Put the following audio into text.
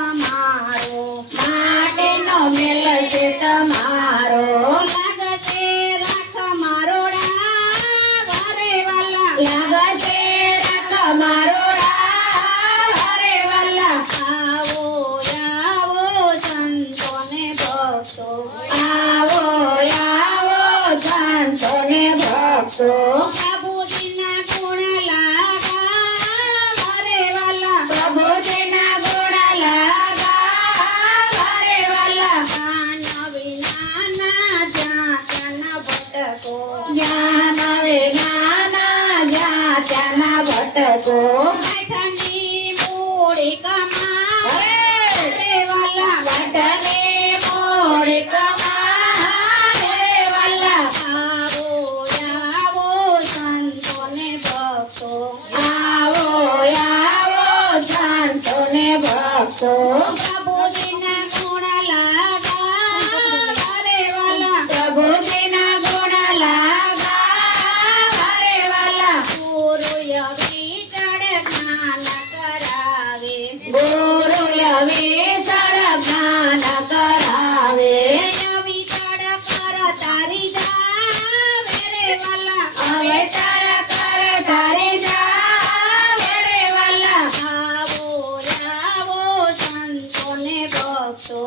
તમારો માટીનો મેલ છે તમારો લાગશે રાખ મારોડા વારે વાલા લાગશે રાખ મારોડા હરે વાલા આવો આવો સંતો ને ભક્તો આવો આવો સંતો ને ભક્તો પ્રભુજીના ગુણ લાગા વારે વાલા પ્રભુજીના ગુણ લાગા હરે વાલા જ્ઞાન વિનાના જાતના ભટકો જ્ઞાન વિનાના જાત્યાના ભટકો બેઠની મૂડી કમા હરે વાલા વટને મોડી કમા હરે વાલા આવો આવો સંતો ને ભક્તો આવો આવો સંતો ને ભક્તો પ્રભુજીના ગુણ લાગા વારે વાલા પ્રભુજીના ગુણ લાગા હરે વાલા ગુરુ વિચળ જ્ઞાન કરાવે ગુરુ વિચળ જ્ઞાન કરાવે વિચળ કર તારી જાવે રે વાલા હવે તારા કર તારી જાવે રે વાલા આવો આવો સંતો ને ભક્તો